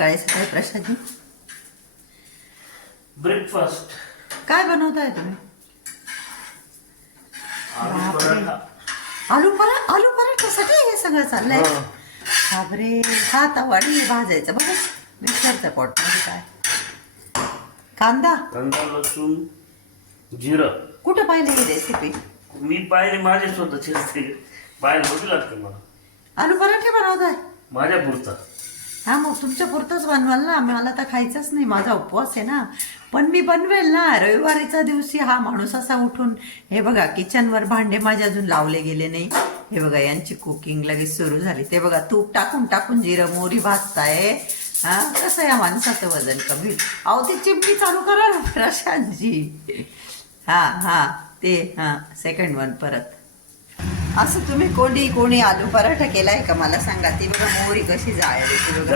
सकाळी सकाळी प्रसादजी ब्रेकफास्ट काय बनवताय तुम्ही? आलू. पराठा. आलू परा आलू पराठ्यासाठी हे सगळं चाललंय. बापरे. हा तवाडी भाजायचं. बघा मिक्सरचं पोट. मध्ये काय? कांदा? कांदा लसूण जिरं. कुठं पाहिली ही रेसिपी मी पाहिले माझे स्वतःचे बाहेर बघू लागते मला आलू पराठे बनवताय? माझ्या पुरता हा मग तुमच्या पुरतंच बनवाल ना? मला तर खायचंच नाही. माझा उपवास आहे ना. पण मी बनवेल ना. रविवारीच्या दिवशी हा माणूस असा उठून हे बघा किचनवर भांडे माझे अजून लावले गेले नाही. हे बघा यांची कुकिंग लगेच सुरू झाली. ते बघा तूप टाकून टाकून जिरं मोरी भाजताय. हा कसं या माणसाचं वजन कमी अहो ती चिमणी चालू करा ना प्रशांतजी. हा हा ते हा सेकंड वन परत. असं तुम्ही कोणी कोणी आलू पराठा केलाय का? मला सांगा. ती बघा मोहरी कशी जाळली असेल.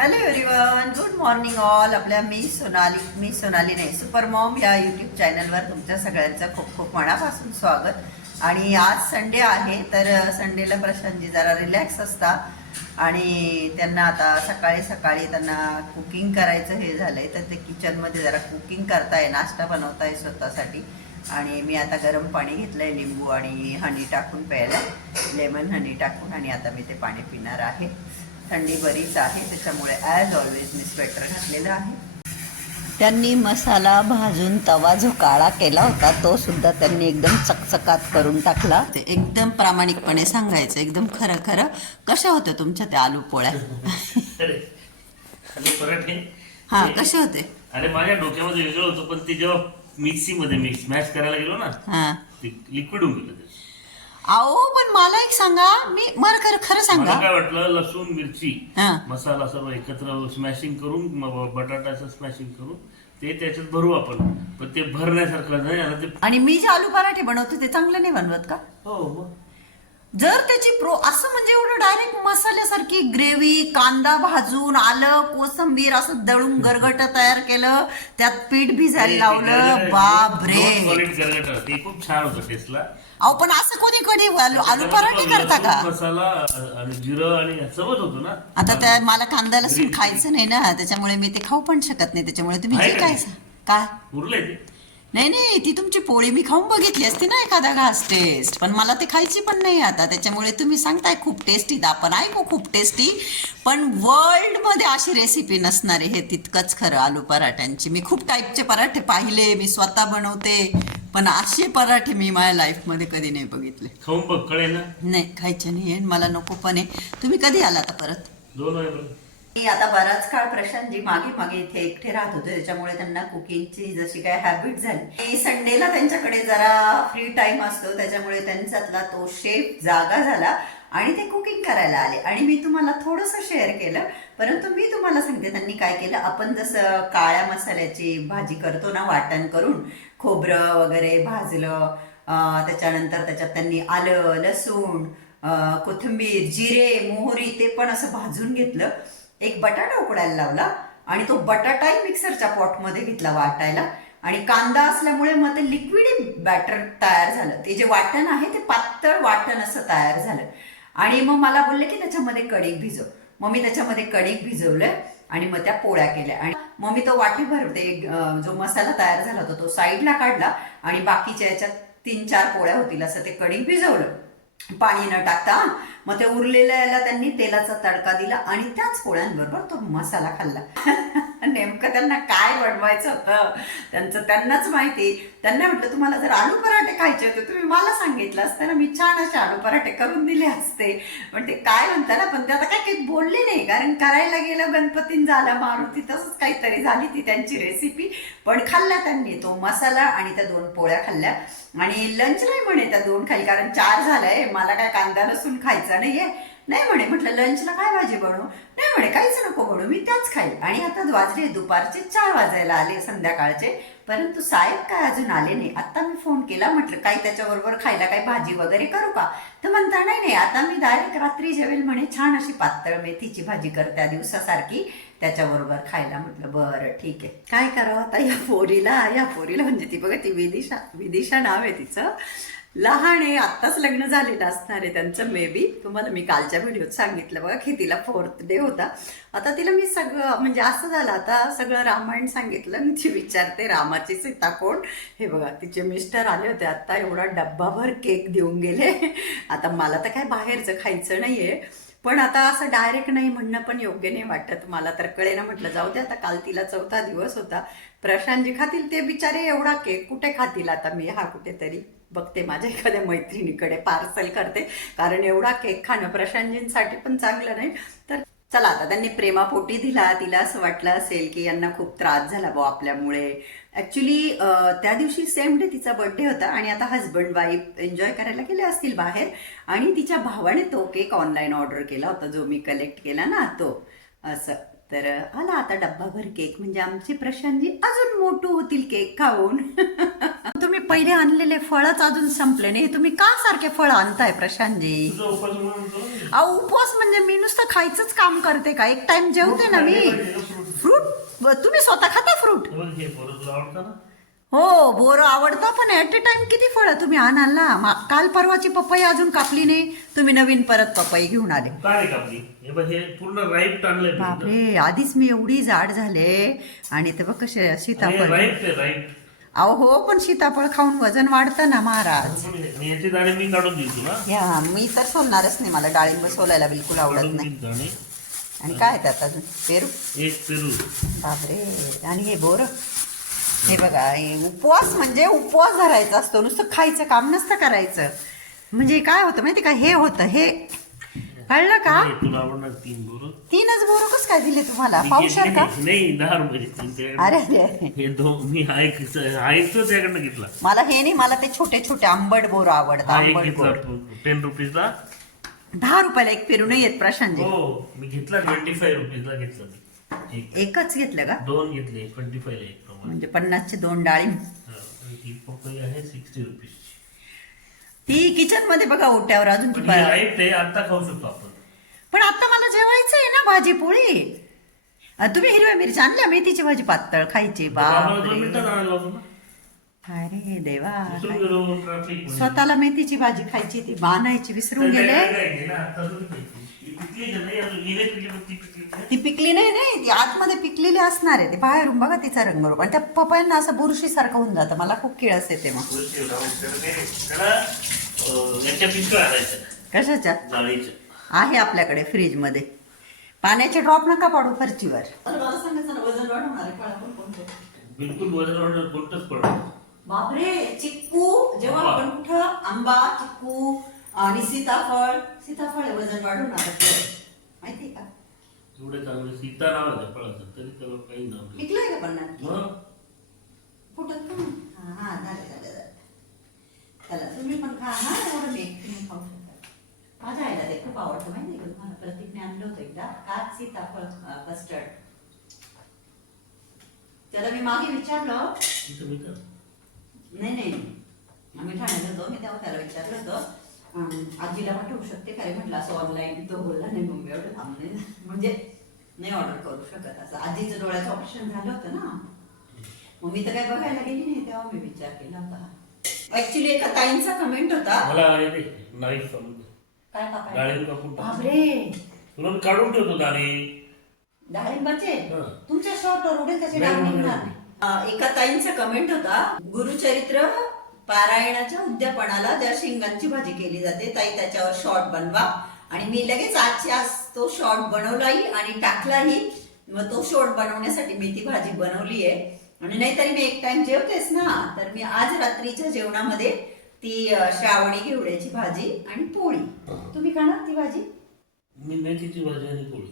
Hello everyone good morning all आपल्या मी सोनाली मी सोनाली नाही सुपर मॉम या यूट्यूब चॅनलवर तुमच्या सगळ्यांचं खूप खूप मनापासून स्वागत. आणि आज संडे आहे तर संडेला प्रशांतजी जरा रिलॅक्स असतात. आणि त्यांना आता सकाळी सकाळी त्यांना कुकिंग करायचं हे झालंय तर ते किचनमध्ये जरा कुकिंग करताय नाश्ता बनवताय स्वतःसाठी. आणि मी आता गरम पाणी घेतलंय लिंबू आणि हनी टाकून प्यायला. लेमन हनी टाकून आणि आता मी ते पाणी पिणार आहे. थंडी बरीच आहे त्याच्यामुळे ॲज ऑलवेज मी स्वेटर घातलेलं आहे. त्यांनी मसाला भाजून तवा जो काळा केला होता तो सुद्धा त्यांनी एकदम चकचकात करून टाकला. ते एकदम प्रामाणिकपणे सांगायचं एकदम खरं खरं. कशा होत्या तुमच्या त्या आलू पोळ्या? हा. कसे होते? अरे माझ्या डोक्यामध्ये वेगळं होतं पण ते जेव्हा मिक्सी मध्ये मी स्मॅश करायला गेलो ना हा. ते लिक्विड होऊन गेलं ते. अहो पण मला एक सांगा मी मला खरं खरं मला सांगा काय वाटलं लसूण मिरची हा. मसाला सर्व एकत्र स्मॅशिंग करून म- बटाटाचं स्मॅशिंग करून ते त्याच्यात भरू आपण. पण ते भरण्यासारखं नाही ते आणि मी जे आलू पराठे बनवते ते चांगले नाही बनवत का? हो मग. जर त्याची प्रो असं म्हणजे एवढं डायरेक्ट मसाल्यासारखी ग्रेव्ही कांदा भाजून आलं कोसंबीर असं दळून गरगट तयार केलं त्यात पीठ भिजायला लावलं बाप रे ते खूप छान होतं टेस्टला अहो पण असं कोणी कधी आलू आलू पराठे करता का? लसूण, मसाला आणि जिरं आणि सोबत होतो ना. आता त्या मला कांदा लसूण खायचं नाही ना त्याच्यामुळे मी ते खाऊ पण शकत नाही त्याच्यामुळे तुम्ही जे काय? काय? उरलंय ते. नाही नाही ती तुमची पोळी मी खाऊन बघितली असती ना एखादा घास टेस्ट पण मला ते खायची पण नाही आता. त्याच्यामुळे तुम्ही सांगताय खूप टेस्टी आपण ऐकू खूप टेस्टी पण वर्ल्डमध्ये अशी रेसिपी नसणारी हे तितकंच खरं आलू पराठ्यांची. मी खूप टाईपचे पराठे पाहिले मी स्वतः बनवते. पण असे पराठे मी माझ्या लाईफमध्ये कधी नाही बघितले. खाऊन बघ कळे ना नाही खायचे नाही मला नको पण आहे. तुम्ही कधी आला आता परत? दोन आहे मी आता बराच काळ प्रशांतजी मागे मागे इथे एकटे राहत होते त्याच्यामुळे त्यांना कुकिंगची जशी काय हॅबिट झाली. संडेला त्यांच्याकडे जरा फ्री टाइम असतो त्याच्यामुळे त्यांच्यातला तो शेफ जागा झाला आणि ते कुकिंग करायला आले. आणि मी तुम्हाला थोडंसं शेअर केलं परंतु मी तुम्हाला सांगते त्यांनी काय केलं आपण जसं काळ्या मसाल्याची भाजी करतो ना वाटण करून खोबरं वगैरे भाजलं त्याच्यानंतर त्याच्यात त्यांनी आलं लसूण कोथिंबीर जिरे मोहरी ते पण असं भाजून घेतलं. एक बटाटा उकडायला लावला आणि तो बटाटाही मिक्सरच्या पॉटमध्ये घेतला वाटायला. आणि कांदा असल्यामुळे मग ते लिक्विड बॅटर तयार झालं. ते जे वाटण आहे ते पातळ वाटण असं तयार झालं. आणि मग मला बोलले की त्याच्यामध्ये कणिक भिजव. मग मी त्याच्यामध्ये कणिक भिजवलं आणि मग त्या पोळ्या केल्या. आणि मग मी तो वाटी भरते जो मसाला तयार झाला होता तो साईडला काढला आणि बाकीच्या याच्यात तीन चार पोळ्या होतील असं ते कणिक भिजवलं. पाणी न टाकता मग ते उरलेल्या याला त्यांनी तेलाचा तडका दिला आणि त्याच पोळ्यांबरोबर तो मसाला खाल्ला. नेमकं त्यांना काय बनवायचं? होतं त्यांचं त्यांनाच माहिती. त्यांना म्हटलं तुम्हाला जर आलू पराठे खायचे होते तुम्ही मला सांगितलं असतं ना मी छान असे आलू पराठे करून दिले असते. पण ते काय म्हणतात ना पण ते आता काय काही बोलले नाही कारण करायला गेलं गणपतीन झाला मारुती तसंच काहीतरी झाली ती त्यांची रेसिपी पण खाल्ला त्यांनी तो मसाला आणि त्या दोन पोळ्या खाल्ल्या. आणि लंच नाही म्हणे त्या दोन खाली कारण चार झालंय मला काय कांदा लसूण खायचं नाहीये. नाही म्हणे म्हटलं लंचला काय भाजी बनवू? नाही म्हणे काहीच नको बनवू मी त्याच खाईल. आणि आता वाजले दुपारचे चार वाजायला आले संध्याकाळचे. परंतु साहेब काय अजून आले नाही? आता मी फोन केला म्हटलं काही त्याच्याबरोबर खायला काही भाजी वगैरे करू का? तर म्हणता नाही नाही आता मी डायरेक्ट रात्री जेवेल म्हणे छान अशी पातळ मेथीची भाजी कर त्या दिवसासारखी त्याच्याबरोबर खायला. म्हटलं बरं ठीक आहे. काय करावं आता या पोरीला? या पोरीला म्हणजे ती बघा ती विदिशा विदिशा नाव आहे तिचं. लहान आहे आत्ताच लग्न झालेलं असणार आहे त्यांचं मे बी तुम्हाला मी कालच्या व्हिडिओत सांगितलं बघा की तिला फोर्थ डे होता. आता तिला मी सगळं म्हणजे असं झालं आता सगळं रामायण सांगितलं आणि ती विचारते रामाची सीता कोण? हे बघा तिचे मिस्टर आले होते आता एवढा डब्बाभर केक देऊन गेले. आता मला तर काय बाहेरचं खायचं नाहीये. पण आता असं डायरेक्ट नाही म्हणणं पण योग्य नाही वाटत. मला तर कळेना म्हटलं जाऊ दे आता काल तिला चौथा दिवस होता. प्रशांतजी खातील ते बिचारे एवढा केक कुठे खातील आता मी? हा कुठेतरी बघते माझ्या एखाद्या मैत्रिणीकडे पार्सल करते. कारण एवढा केक खाणं प्रशांतजींसाठी पण चांगलं नाही. तर चला आता त्यांनी प्रेमापोटी दिला तिला असं वाटलं असेल की यांना खूप त्रास झाला बुवा आपल्यामुळे. ऍक्च्युली त्या दिवशी सेम डे तिचा बर्थडे होता आणि आता हजबंड वाईफ एन्जॉय करायला गेले असतील बाहेर. आणि तिच्या भावाने तो केक ऑनलाईन ऑर्डर केला होता जो मी कलेक्ट केला ना तो. असं. तर आला आता डब्बाभर केक. म्हणजे आमचे प्रशांतजी अजून मोठं होतील केक खाऊन. तुम्ही पहिले आणलेले फळच अजून संपले नाही. तुम्ही का सारखे फळ आणताय प्रशांतजी? अहो उपवास म्हणजे मी नुसतं खायचंच काम करते का? एक टाइम जेवते ना मी. फ्रूट. तुम्ही स्वतः खाता फ्रूट? हे हे हो बोरं आवडतं पण ऍट ए टाइम किती फळं तुम्ही आणाल ना मा- काल परवाची पपई अजून कापली नाही. तुम्ही नवीन परत पपई घेऊन आले. काय रे कापली? हे बघ हे पूर्ण राईट आणलंय बापरे आधीच मी एवढी जाड झाले. आणि ते बघ कसे सीताफळ. राईट आहे राईट अहो हो पण सीताफळ खाऊन वजन वाढतं ना महाराज. याची दाणे मी काढून देईल तुला. या मी तर सोलणारच नाही. मला डाळिंब सोलायला बिलकुल आवडत काढून नाही. देईल दाणे. आणि काय त्यात अजून? पेरू? एक पेरू. बापरे. आणि हे बोर? हे बघा हे उपवास म्हणजे उपवास धरायचा असतो नुसतं खायचं काम नसतं करायचं. म्हणजे काय होतं माहिती का? हे होतं हे कळलं का? तुला आवडणार तीन बोरं? तीनच बोर कस काय दिले तुम्हाला? पाऊशर का? नाही नाही, दहा रुपये तीन ते- अरे अरे. अरे हे दोन मी हा एक हा एक तो त्याकडनं घेतला. मला हे नाही मला ते छोटे छोटे आंबट बोर आवडतात हा एक आंबट घेतला बोर. टेन रुपीजला दहा रुपयाला एक पेरू नाही येत प्रशांतजी. हो मी घेतला ट्वेंटी फाईव्ह रुपीजला घेतला. मी. एक. एकच घेतलं का? दोन घेतले ट्वेंटी फाईव्ह एक. म्हणजे पन्नासचे दोन डाळिंब हा, आणि ही पपई आहे सिक्स्टी रुपीजची ती किचनमध्ये बघा ओट्यावर अजून ती पण हे आहे आता खाऊ शकतो आपण पण आता मला जेवायचं आहे ना भाजी पोळी अ, तुम्ही हिरव्या मिरच्या आणल्या मेथीची भाजी पातळ खायची बाबा दोन बाप मिनिटात आणायला लावतो ना अरे देवा विसरून गेलो ट्रॅफिकमध्ये. स्वतःला मेथीची भाजी खायची ती बांधायची विसरून गेले आता तुम्ही. ती पिकली का? ती पिकली नाही. नाही ती आतमध्ये पिकलेली असणार आहे. ती बाहेरून बघा तिचा रंग बरोबर आणि त्या पपयांना असं बुरशी सारखं होऊन जातं. मला खूप किळस येते मग. कशाच्या? आहे आपल्याकडे फ्रीजमध्ये पाण्याचे ड्रॉप नका पाडू फरचीवर? बिलकुल वजन कोणतंच बापरे चिक्कू जेव्हा कुठं आंबा चिक्कू आणि सीताफळ सीताफळ हे वजन वाढवणार आपलं माहिती का? एवढे चांगले सीता नाव आहे त्या फळाचं तरी त्याला काही नाव नाही. पिकलंय का पण नक्की? मग? फुटत का मग? हा हा झालं झालं झालं. चला तुम्ही पण खा ना एवढं मी खाऊ शकता. माझ्या आईला ते खूप आवडतं माहिती का तुम्हाला? प्रतीकने आणलं होतं एकदा काच सीताफळ कस्टर्ड त्याला मी मागे विचारलं. मी नाही नाही. आम्ही ठाण्यात होतो मी तेव्हा त्याला विचारलं होतं. आजीला पाठवू शकते काय म्हटलं असं ऑनलाईन तो बोलला नाही मग मी एवढं थांबले म्हणजे नाही ऑर्डर करू शकत असं आजीचं डोळ्याचं ऑपरेशन झालं होतं ना मग मी तर काय बघायला गेली नाही तेव्हा मी विचार केला होता ऍक्च्युली एका ताईंचा कमेंट होता मला हे दे. काय कापायचं? डाळिंब कापून टाक. बापरे तुला मी काढून ठेवतो दाणे डाळिंबाचे हं. तुमच्या शॉर्टवर उडेल त्याचे नाही, नाही, निघणार नाही. नाही. अं, एका ताईंचा कमेंट होता गुरुचरित्र पारायणाच्या उद्यापनाला ज्या शेंगांची भाजी केली जाते. ताई त्याच्यावर शॉर्ट बनवा. आणि मी लगेच आजची आज तो शॉर्ट बनवलाही आणि टाकलाही. मग तो शॉर्ट बनवण्यासाठी मी ती भाजी बनवली आहे आणि नाहीतरी मी एक टाइम जेवतेस ना. तर मी आज रात्रीच्या जेवणामध्ये ती श्रावणी घेवड्याची भाजी आणि पोळी. तुम्ही खाणार ती भाजी? मी मेथीची भाजी आणि पोळी.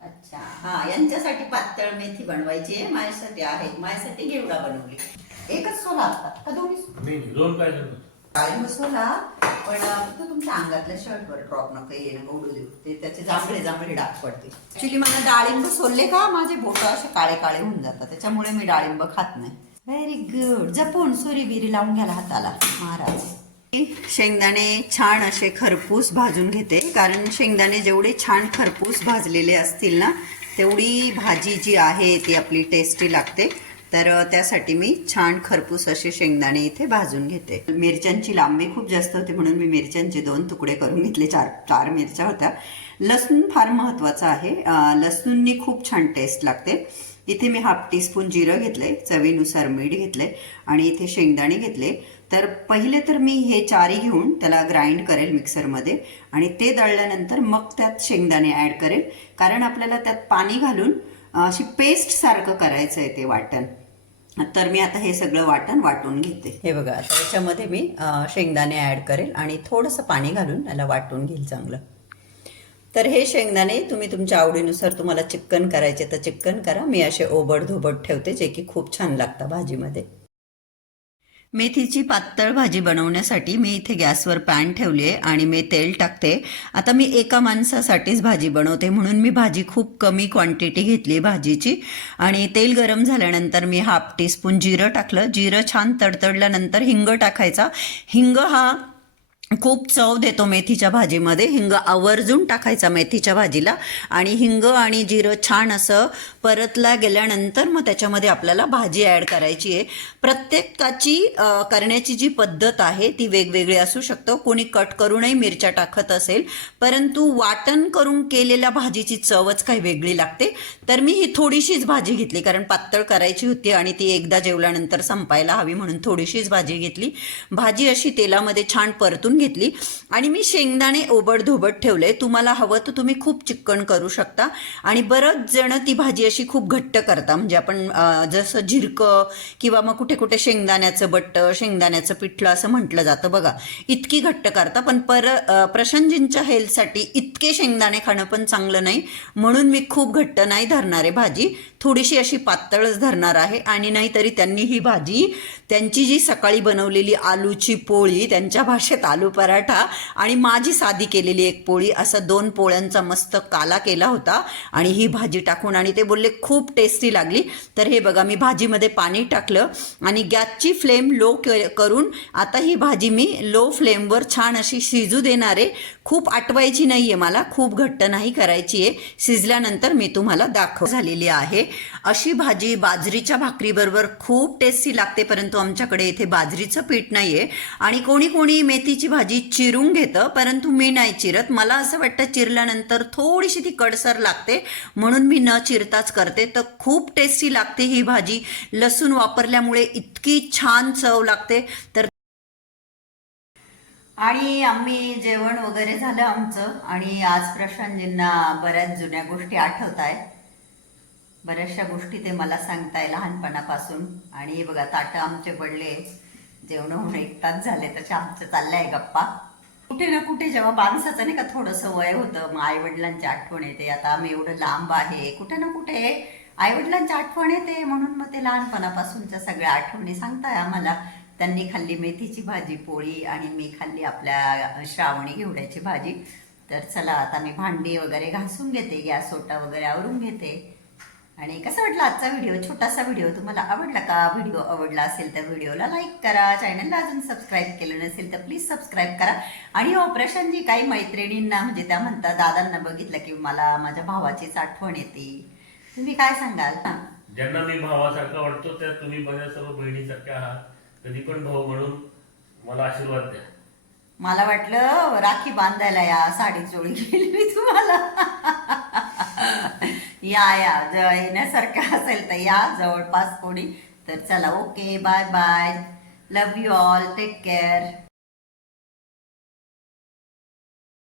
अच्छा. हा यांच्यासाठी पातळ मेथी बनवायची आहे. माझ्यासाठी आहे. माझ्यासाठी घेवडा बनवली. एकच सोला असतात. का दोन्ही नाही नाही, दोन सोला पण तुमच्या अंगातल्या शर्टवर ड्रॉप नका ये नका उडू देऊ. ते त्याचे जांभळे जांभळे डाग पडते. ऍक्च्युली मला डाळिंब सोलले का? माझे बोट असे काळे काळे होऊन जातात. त्याच्यामुळे मी डाळिंब खात नाही. व्हेरी गुड जपून सुरी बिरी लावून घ्याला हाताला. महाराज. शेंगदाणे छान असे खरपूस भाजून घेते. कारण शेंगदाणे जेवढे छान खरपूस भाजलेले असतील ना तेवढी भाजी जी आहे ती आपली टेस्टी लागते. तर त्यासाठी मी छान खरपूस असे शेंगदाणे इथे भाजून घेते. मिरच्यांची लांबी खूप जास्त होती म्हणून मी मिरच्यांचे दोन तुकडे करून घेतले चार चार मिरच्या होत्या. लसूण फार महत्त्वाचं आहे. लसूणनी खूप छान टेस्ट लागते. इथे मी हाफ टीस्पून जिरं घेतले चवीनुसार मीठ घेतले आणि इथे शेंगदाणे घेतले. तर पहिले तर मी हे चारी घेऊन त्याला ग्राइंड करेल मिक्सरमध्ये आणि ते दळल्यानंतर मग त्यात शेंगदाणे ॲड करेल. कारण आपल्याला त्यात पाणी घालून अशी पेस्ट सारखं करायचं आहे ते वाटण. तर मी आता हे सगळं वाटण वाटून घेते. हे बघा आता याच्यामध्ये मी शेंगदाणे ॲड करेल आणि थोडंसं पाणी घालून याला वाटून घेईल चांगलं. तर हे शेंगदाणे तुम्ही तुमच्या आवडीनुसार तुम्हाला चिकन करायचे तर चिकन करा. मी असे ओबड धोबड ठेवते जे की खूप छान लागतं भाजीमध्ये. मेथीची पातळ भाजी बनवण्यासाठी मी इथे गॅसवर पॅन ठेवली आहे आणि मी तेल टाकते. आता मी एका माणसासाठीच भाजी बनवते म्हणून मी भाजी खूप कमी क्वांटिटी घेतली भाजीची. आणि तेल गरम झाल्यानंतर मी हाफ टीस्पून जिरं टाकलं. जिरं छान तडतडल्यानंतर हिंग टाकायचा. हिंग हा खूप चव देतो मेथीच्या भाजीमध्ये. हिंग आवर्जून टाकायचा मेथीच्या भाजीला आणि हिंग आणि जिरं छान असं परतला गेल्यानंतर मग त्याच्यामध्ये आपल्याला भाजी ॲड करायची आहे. प्रत्येकाची करण्याची जी पद्धत आहे ती वेगवेगळी असू शकतं. कोणी कट करूनही मिरच्या टाकत असेल परंतु वाटण करून केलेल्या भाजीची चवच काही वेगळी लागते. तर मी ही थोडीशीच भाजी घेतली कारण पातळ करायची होती आणि ती एकदा जेवल्यानंतर संपायला हवी म्हणून थोडीशीच भाजी घेतली. भाजी अशी तेलामध्ये छान परतून घेतली. आणि मी शेंगदाणे ओबड धोबड ठेवले. तुम्हाला हवं तर तुम्ही खूप चिकन करू शकता. आणि बरंच जण ती भाजी अशी खूप घट्ट करता. म्हणजे आपण जसं झिरकं किंवा मग कुठे कुठे शेंगदाण्याचं बट्ट शेंगदाण्याचं पिठलं असं म्हटलं जातं बघा. इतकी घट्ट करता. पण पर अं, हेल्थसाठी इतके शेंगदाणे खाणं पण चांगलं नाही. म्हणून मी खूप घट्ट नाही धरणार आहे भाजी. थोडीशी अशी पातळच धरणार आहे. आणि नाहीतरी त्यांनी ही भाजी त्यांची जी सकाळी बनवलेली आलूची पोळी त्यांच्या भाषेत आलू पराठा आणि माझी साधी केलेली एक पोळी असं दोन पोळ्यांचा मस्त काला केला होता आणि ही भाजी टाकून आणि ते बोलले खूप टेस्टी लागली. तर हे बघा मी भाजीमध्ये पाणी टाकलं आणि गॅसची फ्लेम लो करून आता ही भाजी मी लो फ्लेमवर छान अशी शिजू देणार आहे. खूप आटवायची नाही आहे मला खूप घट्ट नाही करायची आहे. शिजल्यानंतर मी तुम्हाला दाखव झालेली आहे. अशी भाजी बाजरीच्या भाकरीबरोबर खूप टेस्टी लागते परंतु आमच्याकडे इथे बाजरीचं पीठ नाही आहे आणि कोणी कोणी मेथीची भाजी चिरून घेतं परंतु मी नाही चिरत. मला असं वाटतं चिरल्यानंतर थोडीशी ती कडसर लागते. म्हणून मी न चिरताच करते. तर खूप टेस्टी लागते ही भाजी. लसूण वापरल्यामुळे इतकी छान चव लागते. तर आणि आम्ही जेवण वगैरे झालं आमचं. आणि आज प्रशांतजींना बऱ्याच जुन्या गोष्टी आठवत आहेत बऱ्याचशा गोष्टी ते मला सांगताय लहानपणापासून. आणि हे बघा ताटं आमचे पडले जेवण होऊन एक तास झाले त्याच्या आमचं चाललंय गप्पा. कुठे ना कुठे जेव्हा माणसाचं नाही का थोडंसं वय होतं मग आई वडिलांची आठवण येते. आता आम्ही एवढं लांब आहे कुठे ना कुठे आई वडिलांची आठवण येते. म्हणून मग ते लहानपणापासूनच्या सगळ्या आठवणी सांगताय आम्हाला. त्यांनी खाल्ली मेथीची भाजी पोळी आणि मी खाल्ली आपल्या श्रावणी घेवड्याची भाजी. तर चला आता मी भांडी वगैरे घासून घेते गॅस ओटा वगैरे आवरून घेते. आणि कसं वाटलं आजचा व्हिडिओ छोटासा व्हिडिओ तुम्हाला आवडला का? व्हिडिओ आवडला असेल तर व्हिडिओला लाईक करा. चॅनलला अजून सबस्क्राईब केलं नसेल तर प्लीज सबस्क्राईब करा. आणि ऑपरेशन जी काही मैत्रिणींना म्हणजे त्या म्हणतात दादांना बघितलं की मला माझ्या भावाचीच आठवण येते. तुम्ही काय सांगाल? ना ज्यांना मी भावासारखा वाटतो त्या तुम्ही माझ्या सर्व बहिणीसारख्या आहात. कधी पण भाऊ म्हणून मला आशीर्वाद द्या. मला वाटलं राखी बांधायला या साडी चोळी गेली मी तुम्हाला. या या जवळ येण्यासारखं असेल तर या जवळपास कोणी. तर चला okay bye bye love you all take care